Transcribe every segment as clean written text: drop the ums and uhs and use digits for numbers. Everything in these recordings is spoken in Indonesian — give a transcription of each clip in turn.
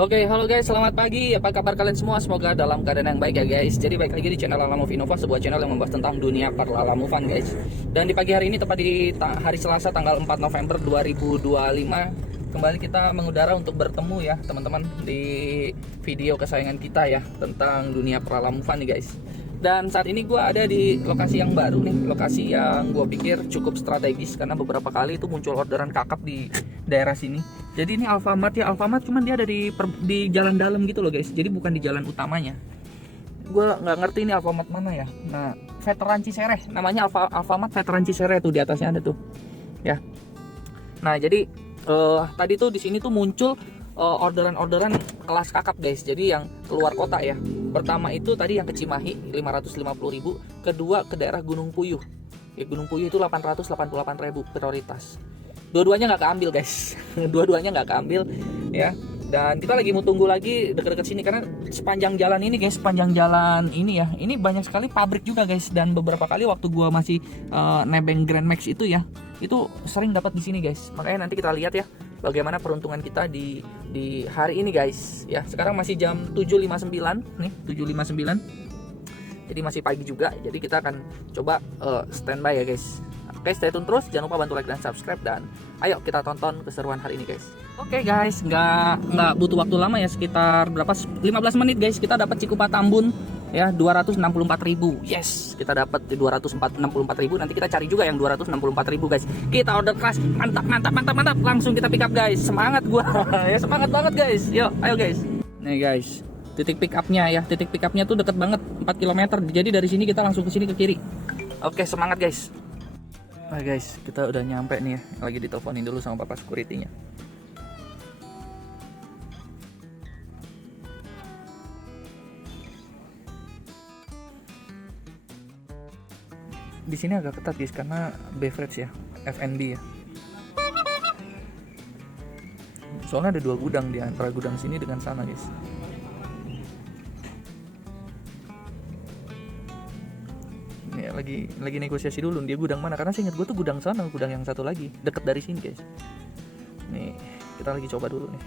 Oke, halo guys, selamat pagi. Apa kabar kalian semua? Semoga dalam keadaan yang baik ya guys. Jadi baik lagi di channel Lala Move Innova, sebuah channel yang membahas tentang dunia perlalamuvan guys. Dan di pagi hari ini, tepat di hari Selasa tanggal 4 November 2025, kembali kita mengudara untuk bertemu ya teman-teman di video kesayangan kita ya, tentang dunia perlalamuvan nih guys. Dan saat ini gue ada di lokasi yang baru nih, lokasi yang gue pikir cukup strategis karena beberapa kali itu muncul orderan kakap di daerah sini. Jadi ini Alfamart ya, Alfamart cuman dia ada di jalan dalam gitu loh guys. Jadi bukan di jalan utamanya. Gue nggak ngerti ini Alfamart mana ya. Nah, Veteran Cisereh, namanya Alfamart Veteran Cisereh tuh, di atasnya ada tuh. Ya. Nah, jadi tadi tuh di sini tuh muncul orderan-orderan kelas kakap guys. Jadi yang keluar kota ya. Pertama itu tadi yang ke Cimahi 550.000, kedua ke daerah Gunung Puyuh. Ya, Gunung Puyuh itu 888.000 prioritas. Dua-duanya nggak keambil guys. Dua-duanya nggak keambil ya. Dan kita lagi mau tunggu lagi dekat-dekat sini karena sepanjang jalan ini guys, sepanjang jalan ini ya, ini banyak sekali pabrik juga guys. Dan beberapa kali waktu gua masih nebeng Grand Max itu ya, itu sering dapat di sini guys. Makanya nanti kita lihat ya bagaimana peruntungan kita di hari ini guys. Ya, sekarang masih jam 7.59 nih, 7.59. Jadi masih pagi juga. Jadi kita akan coba standby ya guys. Oke, stay tune terus, jangan lupa bantu like dan subscribe, dan ayo kita tonton keseruan hari ini guys. Oke guys, nggak butuh waktu lama ya, sekitar berapa, 15 menit guys, kita dapat Cikupa Tambun ya, 264.000. Yes, kita dapat 264.000. Nanti kita cari juga yang 264.000 guys. Kita order keras, mantap, langsung kita pick up guys. Semangat gua. Ya, semangat banget guys. Yuk, ayo guys. Nih guys, titik pick upnya ya, titik pick upnya tuh deket banget, 4 km. Jadi dari sini kita langsung ke sini ke kiri. Oke, semangat guys. Nah guys, kita udah nyampe nih ya. Lagi diteleponin dulu sama bapak security-nya. Di sini agak ketat guys karena beverage ya, F&B ya. Soalnya ada 2 gudang, di antara gudang sini dengan sana guys. Ya, lagi negosiasi dulu dia gudang mana, karena saya ingat gue tuh gudang sana, gudang yang satu lagi deket dari sini guys. Nih kita lagi coba dulu nih.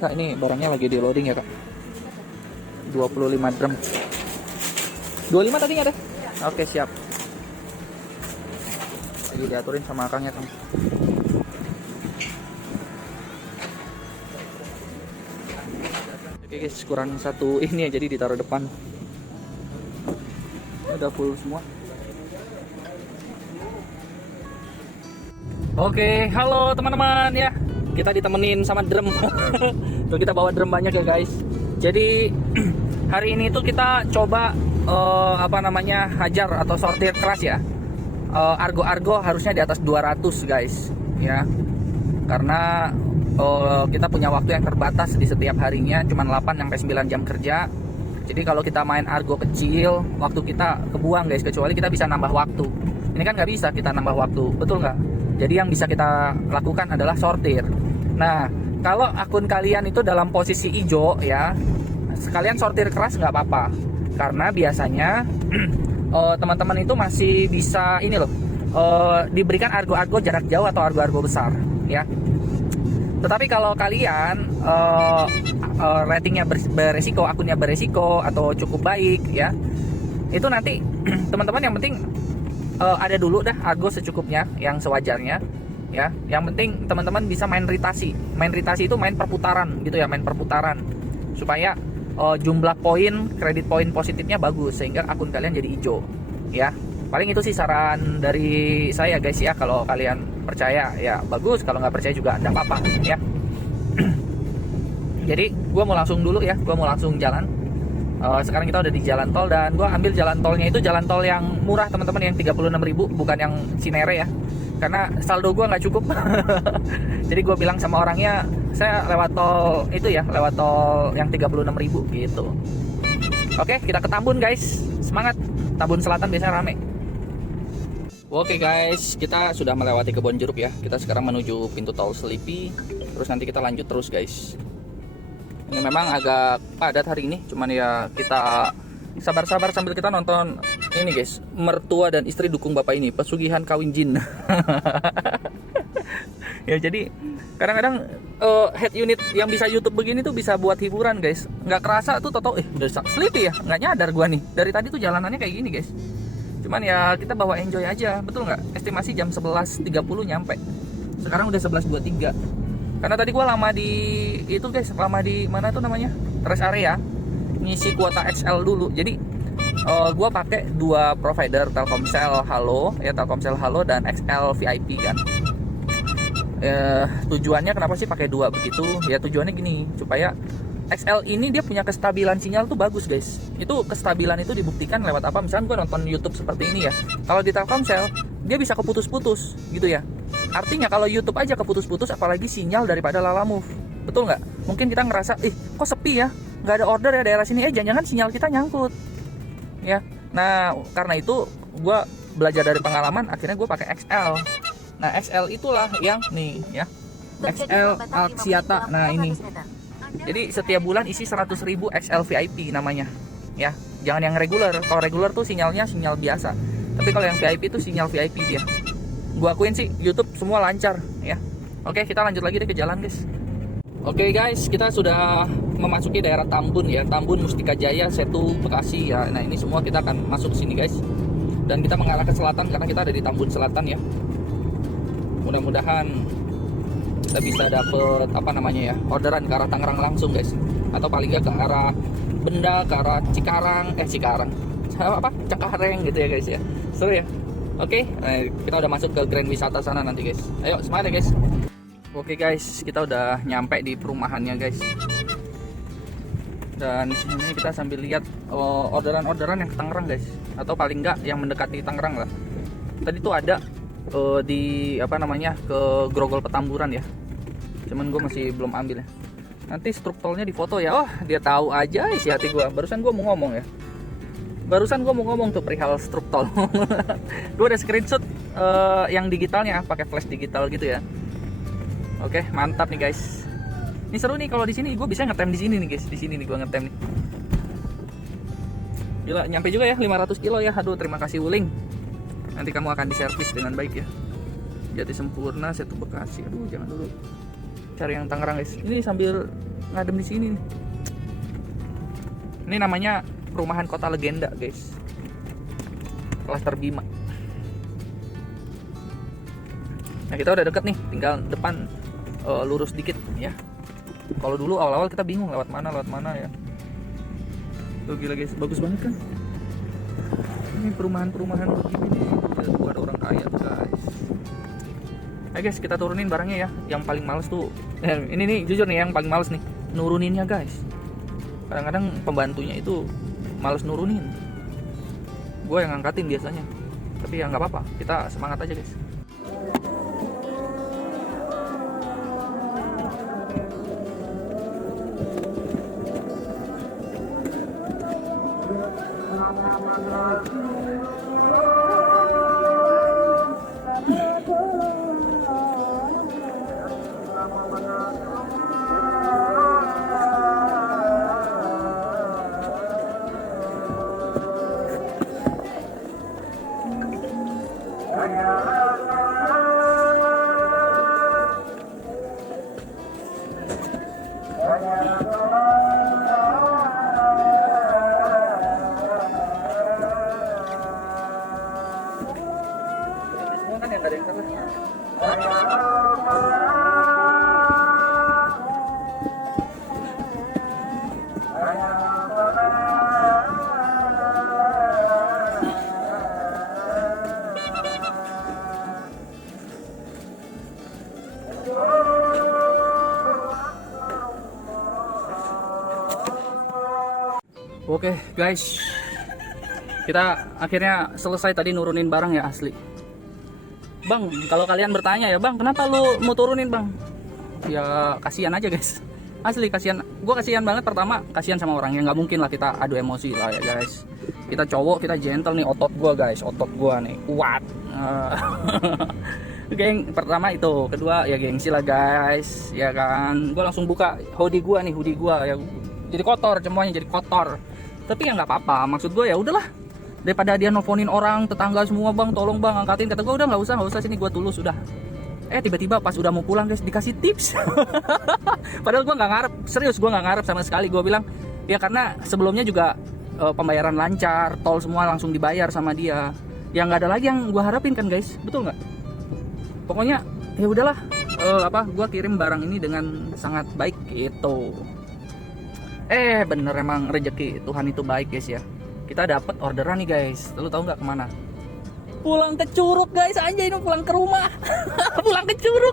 Kak, ini barangnya lagi di loading ya kak. 25 drum. 25 tadi ada? Oke, siap. Lagi diaturin sama akangnya kang. Oke guys, kurang satu ini ya, jadi ditaruh depan. Udah full semua. Oke, halo teman-teman ya. Kita ditemenin sama drum. Tuh kita bawa drum banyak ya guys. Jadi hari ini tuh kita coba hajar atau sortir keras ya. Argo harusnya di atas 200 guys ya. Karena kita punya waktu yang terbatas di setiap harinya, cuma 8 sampai 9 jam kerja. Jadi kalau kita main argo kecil, waktu kita kebuang guys, kecuali kita bisa nambah waktu. Ini kan nggak bisa kita nambah waktu, betul nggak? Jadi yang bisa kita lakukan adalah sortir. Nah, kalau akun kalian itu dalam posisi hijau ya, sekalian sortir keras nggak apa-apa. Karena biasanya teman-teman itu masih bisa ini loh, diberikan argo-argo jarak jauh atau argo-argo besar ya. Tetapi kalau kalian ratingnya beresiko, akunnya beresiko atau cukup baik ya, itu nanti teman-teman yang penting ada dulu dah argo secukupnya, yang sewajarnya ya. Yang penting teman-teman bisa main ritasi. Main ritasi itu main perputaran gitu ya, main perputaran supaya jumlah poin, kredit poin positifnya bagus sehingga akun kalian jadi hijau ya. Paling itu sih saran dari saya guys ya. Kalau kalian percaya ya bagus, kalau nggak percaya juga tidak apa-apa ya. Jadi gue mau langsung dulu ya, gue mau langsung jalan. Sekarang kita udah di jalan tol, dan gue ambil jalan tolnya itu jalan tol yang murah teman-teman, yang 36.000, bukan yang Cinere ya. karena saldo gue nggak cukup. Jadi gue bilang sama orangnya, saya lewat tol itu ya, lewat tol yang 36.000 gitu. Oke, kita ke Tambun guys, semangat. Tambun Selatan biasanya rame. Oke guys, kita sudah melewati Kebon Jeruk ya. Kita sekarang menuju pintu tol Selipi. Terus nanti kita lanjut terus guys. Ini memang agak padat hari ini, cuman ya kita sabar-sabar sambil kita nonton ini guys. Mertua dan istri dukung bapak ini, pesugihan kawin jin. Ya jadi kadang-kadang head unit yang bisa YouTube begini tuh bisa buat hiburan guys. Nggak kerasa tuh toto udah Selipi ya, nggak nyadar gua nih. Dari tadi tuh jalanannya kayak gini guys. Cuman ya kita bawa enjoy aja, betul nggak? Estimasi jam 11.30 nyampe. Sekarang udah 11.23. Karena tadi gua lama di itu guys, lama di mana tuh namanya? Rest area. Ngisi kuota XL dulu. Jadi gua pakai dua provider, Telkomsel Halo, ya Telkomsel Halo dan XL VIP kan. Tujuannya kenapa sih pakai dua begitu? Ya tujuannya gini, supaya XL ini dia punya kestabilan sinyal tuh bagus guys. Itu kestabilan itu dibuktikan lewat apa? Misalnya gue nonton YouTube seperti ini ya. Kalau di Telkomsel dia bisa keputus-putus gitu ya. Artinya kalau YouTube aja keputus-putus, apalagi sinyal daripada Lalamove. Betul nggak? Mungkin kita ngerasa, kok sepi ya? Nggak ada order ya daerah sini. Jangan-jangan sinyal kita nyangkut. Ya. Nah karena itu gue belajar dari pengalaman. Akhirnya gue pakai XL. Nah XL itulah yang nih ya. XL Axiata. Nah ini. Jadi setiap bulan isi 100.000 XL VIP namanya. Ya, jangan yang reguler. Kalau reguler tuh sinyalnya sinyal biasa. Tapi kalau yang VIP tuh sinyal VIP dia. Gua akuin sih YouTube semua lancar ya. Oke, kita lanjut lagi deh ke jalan, guys. Oke, guys, kita sudah memasuki daerah Tambun ya. Tambun, Mustika Jaya, Setu, Bekasi ya. Nah, ini semua kita akan masuk sini, guys. Dan kita mengarah ke selatan karena kita ada di Tambun Selatan ya. Mudah-mudahan kita bisa dapet apa namanya ya, orderan ke arah Tangerang langsung guys, atau paling nggak ke arah Benda, ke arah Cikarang apa Cengkareng gitu ya guys ya, seru ya. Oke, kita udah masuk ke Grand Wisata sana nanti guys. Ayo semangat ya guys. Oke guys, kita udah nyampe di perumahannya guys, dan sini kita sambil lihat orderan-orderan yang ke Tangerang guys, atau paling nggak yang mendekati Tangerang lah. Tadi tuh ada di apa namanya ke Grogol Petamburan ya, cuman gue masih belum ambil ya. Nanti struk tolnya difoto ya. Oh dia tahu aja isi hati gue. Barusan gue mau ngomong ya, tuh perihal struk tol. Gue udah screenshot yang digitalnya pakai flash digital gitu ya. Oke mantap nih guys. Ini seru nih kalau di sini gue bisa ngetem di sini nih guys. Di sini nih gue ngetem nih. Gila nyampe juga ya 500 kilo ya. Aduh terima kasih Wuling. Nanti kamu akan diservis dengan baik ya. Jati Sempurna, Setu Bekasi. Aduh jangan dulu cari yang Tangerang guys. Ini sambil ngadem di sini nih. Ini namanya perumahan Kota Legenda guys, Klaster Bima. Nah kita udah deket nih, tinggal depan lurus dikit ya. Kalau dulu awal-awal kita bingung lewat mana ya. Tuh gila guys, bagus banget kan. Ini perumahan-perumahan begini nih, buat orang kaya tuh guys. Ayo guys kita turunin barangnya ya. Yang paling males tuh ini nih, jujur nih yang paling males nih nuruninnya guys. Kadang-kadang pembantunya itu males nurunin, gue yang ngangkatin biasanya. Tapi ya nggak apa-apa, kita semangat aja guys. Oke guys, kita akhirnya selesai tadi nurunin barang ya asli. Bang, kalau kalian bertanya ya, Bang, kenapa lu mau turunin, Bang? Ya kasihan aja guys, asli kasihan. Gue kasihan banget. Pertama kasihan sama orangnya, nggak mungkin lah kita adu emosi lah ya guys. Kita cowok, kita gentle nih. Otot gue guys, otot gue nih kuat. Geng, pertama itu. Kedua ya gengsi lah guys, ya kan. Gue langsung buka hoodie gue ya, jadi kotor, semuanya jadi kotor. Tapi ya nggak apa-apa, maksud gue ya udahlah, daripada dia nelfonin orang tetangga semua, Bang tolong Bang angkatin. Kata gue udah nggak usah, sini gue tulus udah. Tiba-tiba pas udah mau pulang guys, dikasih tips. Padahal gue nggak ngarep, serius gue nggak ngarep sama sekali. Gue bilang ya karena sebelumnya juga pembayaran lancar, tol semua langsung dibayar sama dia. Ya nggak ada lagi yang gue harapin kan guys, betul nggak? Pokoknya ya udahlah, gue kirim barang ini dengan sangat baik gitu. Bener emang rezeki Tuhan itu baik guys ya. Kita dapat orderan nih guys, lalu tahu nggak kemana? Pulang ke Curug guys, anjay, ini pulang ke rumah. Pulang ke Curug.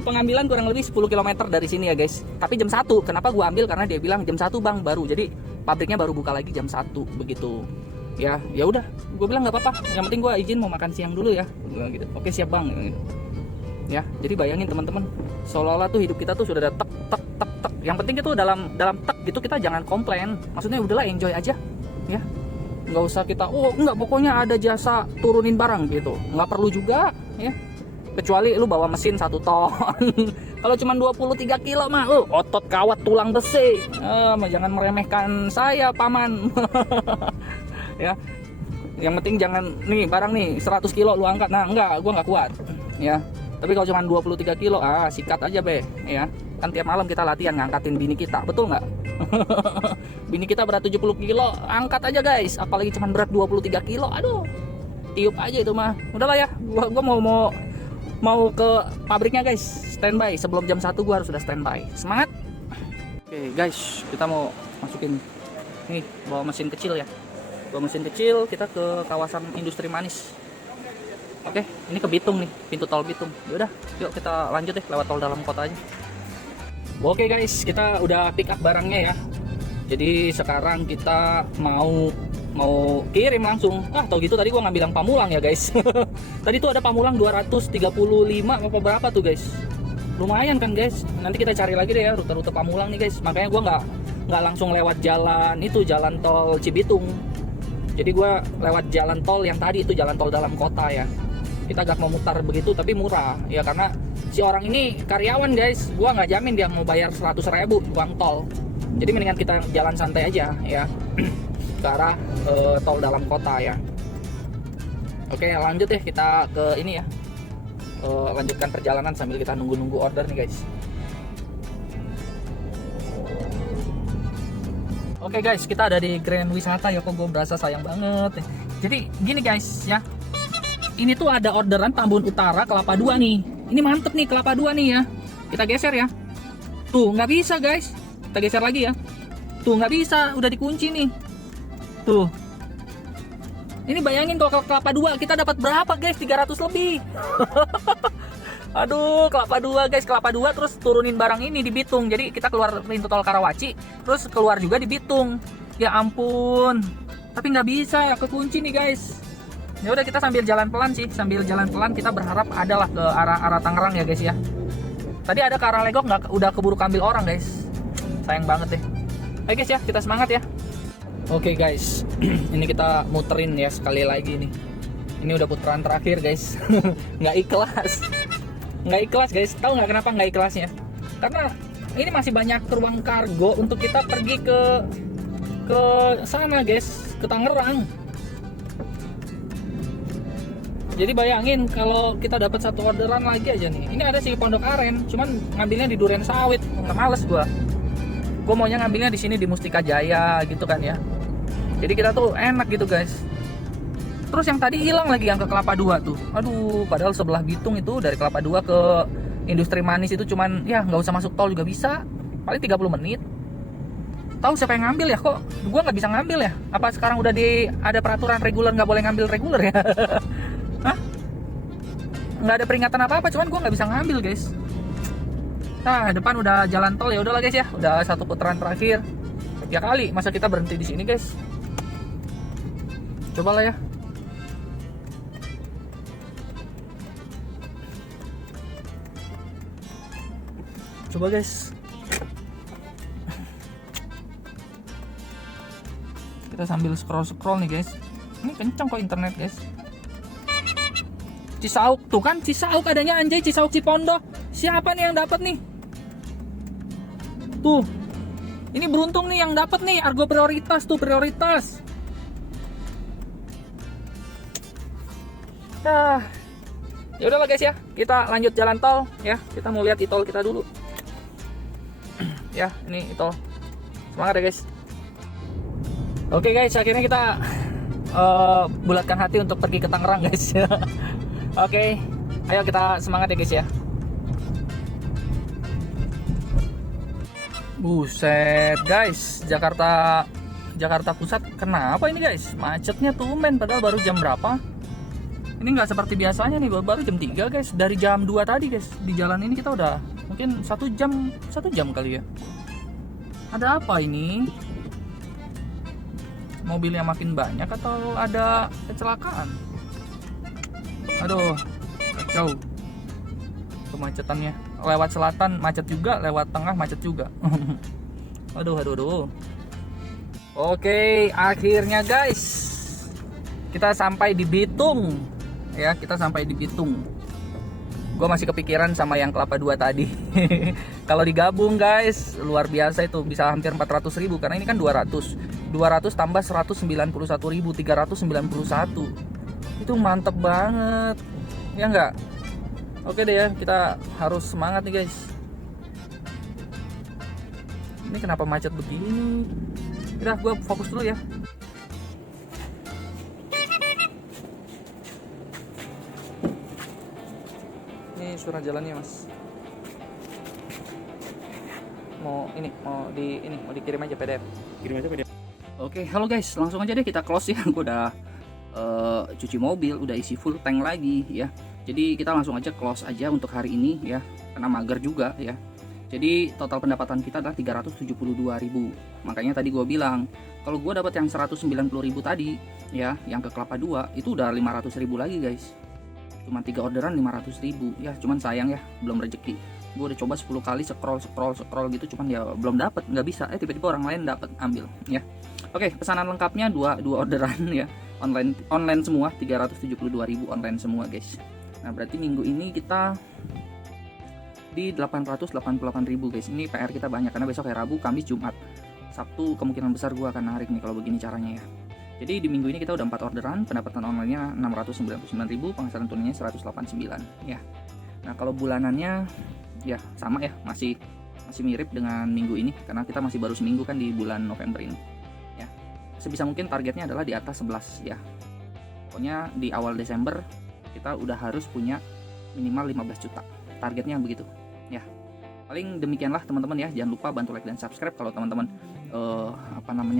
Pengambilan kurang lebih 10 km dari sini ya guys. Tapi jam 1. Kenapa gua ambil? Karena dia bilang jam 1 Bang baru. Jadi pabriknya baru buka lagi jam 1 begitu. Ya udah, gua bilang nggak apa-apa. Yang penting gua izin mau makan siang dulu ya. Gitu. Oke siap Bang. Ya, jadi bayangin teman-teman, seolah-olah tuh hidup kita tuh sudah ada tek. Yang penting itu dalam tek gitu kita jangan komplain. Maksudnya udahlah enjoy aja, ya. Nggak usah kita nggak, pokoknya ada jasa turunin barang gitu, nggak perlu juga ya, kecuali lu bawa mesin 1 ton. Kalau cuma 23 kilo mah otot kawat tulang besi, jangan meremehkan saya paman. Ya, yang penting jangan nih barang nih 100 kilo lu angkat, nah enggak, gua nggak kuat ya. Tapi kalau cuma 23 kilo sikat aja be ya. Kan tiap malam kita latihan ngangkatin bini kita, betul nggak? Bini kita berat 70 kilo, angkat aja guys. Apalagi cuma berat 23 kilo, aduh, tiup aja itu mah. Udahlah ya, gua mau ke pabriknya guys. Standby, sebelum jam 1 gua harus sudah standby. Semangat. Oke guys, kita mau masukin nih, bawa mesin kecil ya. Bawa mesin kecil, kita ke kawasan industri manis. Oke, ini ke Bitung nih, pintu tol Bitung. Yaudah, yuk kita lanjut deh lewat tol dalam kota aja. Oke guys, kita udah pick up barangnya ya. Jadi sekarang kita mau kirim langsung. Tau gitu tadi gua ngambil yang Pamulang ya guys. Tadi tuh ada Pamulang 235 apa berapa tuh guys. Lumayan kan guys. Nanti kita cari lagi deh ya rute-rute Pamulang nih guys. Makanya gua nggak langsung lewat jalan tol Cibitung. Jadi gua lewat jalan tol yang tadi itu, jalan tol dalam kota ya. Kita agak mau mutar begitu tapi murah ya, karena si orang ini karyawan guys. Gua nggak jamin dia mau bayar 100.000 uang tol. Jadi mendingan kita jalan santai aja ya. Ke arah tol dalam kota ya. Oke, lanjut ya kita ke ini ya. Lanjutkan perjalanan sambil kita nunggu order nih guys. Oke guys, kita ada di Grand Wisata ya. Kok gue berasa sayang banget. Jadi gini guys ya, ini tuh ada orderan Tambun Utara Kelapa 2 nih. Ini mantep nih Kelapa 2 nih ya. Kita geser ya. Tuh nggak bisa guys. Kita geser lagi ya. Tuh nggak bisa, udah dikunci nih. Tuh. Ini bayangin kalau Kelapa 2 kita dapat berapa guys? 300 lebih. Aduh, Kelapa 2 guys, Kelapa 2 terus turunin barang ini di Bitung. Jadi kita keluar pintu tol Karawaci, terus keluar juga di Bitung. Ya ampun. Tapi nggak bisa, kekunci nih guys. Ya udah kita sambil jalan pelan sih, kita berharap adalah ke arah Tangerang ya guys ya. Tadi ada ke arah Legok, udah keburu kambil orang guys. Sayang banget deh. Oke guys ya, kita semangat ya. Oke guys, ini kita muterin ya sekali lagi nih. Ini udah putaran terakhir guys. Nggak ikhlas guys. Tahu nggak kenapa nggak ikhlasnya? Karena ini masih banyak ruang kargo untuk kita pergi ke sana guys, ke Tangerang. Jadi bayangin kalau kita dapat satu orderan lagi aja nih. Ini ada sih Pondok Aren, cuman ngambilnya di Duren Sawit. Nggak males gua maunya ngambilnya di sini di Mustika Jaya gitu kan ya. Jadi kita tuh enak gitu guys. Terus yang tadi hilang lagi yang ke Kelapa 2 tuh. Aduh, padahal sebelah Bitung itu dari Kelapa 2 ke Industri Manis itu cuman ya nggak usah masuk tol juga bisa. Paling 30 menit. Tahu siapa yang ngambil ya? Kok gua nggak bisa ngambil ya? Apa sekarang udah ada peraturan reguler nggak boleh ngambil reguler ya? Hah? Nggak ada peringatan apa-apa, cuman gue nggak bisa ngambil guys. Nah, depan udah jalan tol ya udahlah guys ya, udah satu putaran terakhir. Ya kali, masa kita berhenti di sini guys? Cobalah ya. Coba guys, kita sambil scroll nih guys. Ini kenceng kok internet guys. Cisauk tuh kan, Cisauk adanya anjay, Cisauk Cipondo. Siapa nih yang dapat nih? Tuh, ini beruntung nih yang dapat nih, Argo prioritas tuh, prioritas. Ya udahlah guys ya, kita lanjut jalan tol ya. Kita mau lihat e-tol kita dulu. Ya, ini e-tol. Semangat ya guys. Oke guys, akhirnya kita bulatkan hati untuk pergi ke Tangerang guys. Oke, ayo kita semangat ya guys ya. Buset guys, Jakarta Pusat kenapa ini guys? Macetnya tumben padahal baru jam berapa? Ini nggak seperti biasanya nih, baru jam 3 guys. Dari jam 2 tadi guys, di jalan ini kita udah mungkin 1 jam kali ya. Ada apa ini? Mobilnya makin banyak atau ada kecelakaan? Aduh, kacau kemacetannya. Lewat selatan macet juga, lewat tengah macet juga. Aduh. Oke, akhirnya guys kita sampai di Bitung. Ya, kita sampai di Bitung. Gue masih kepikiran sama yang Kelapa 2 tadi. Kalau digabung guys, luar biasa itu, bisa hampir 400.000 karena ini kan 200 tambah 191.391. Itu mantep banget. Ya enggak? Oke deh ya, kita harus semangat nih guys. Ini kenapa macet begini? Udah, gue fokus dulu ya. Ini surat jalannya mas. Mau dikirim aja PDF. Oke, halo guys, langsung aja deh kita close ya. Gue udah cuci mobil, udah isi full tank lagi ya. Jadi kita langsung aja close aja untuk hari ini ya, karena mager juga ya. Jadi total pendapatan kita adalah 372.000. Makanya tadi gue bilang, kalau gue dapat yang 190.000 tadi ya, yang ke Kelapa 2 itu udah 500.000 lagi guys. Cuma 3 orderan 500.000 ya, cuman sayang ya belum rezeki. Gue udah coba 10 kali scroll gitu, cuman ya belum dapat, nggak bisa. Tiba-tiba orang lain dapat ambil ya. Oke, pesanan lengkapnya dua orderan ya, online semua, 372.000 online semua guys. Nah berarti minggu ini kita di 888.000 guys. Ini PR kita banyak karena besok hari Rabu, Kamis, Jumat, Sabtu kemungkinan besar gue akan narik nih kalau begini caranya ya. Jadi di minggu ini kita udah 4 orderan, pendapatan online-nya 699.000, penghasilan tunainya 189 ya. Nah kalau bulanannya ya sama ya, masih mirip dengan minggu ini karena kita masih baru seminggu kan di bulan November ini ya. Sebisa mungkin targetnya adalah di atas 11 ya. Pokoknya di awal Desember kita udah harus punya minimal 15 juta. Targetnya begitu ya. Paling demikianlah teman-teman ya. Jangan lupa bantu like dan subscribe kalau teman-teman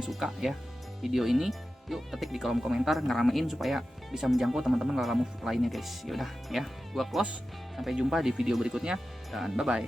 suka ya video ini. Yuk ketik di kolom komentar, ngeramein supaya bisa menjangkau teman-teman Lalamove lainnya guys. Yaudah ya, gua close. Sampai jumpa di video berikutnya dan bye bye.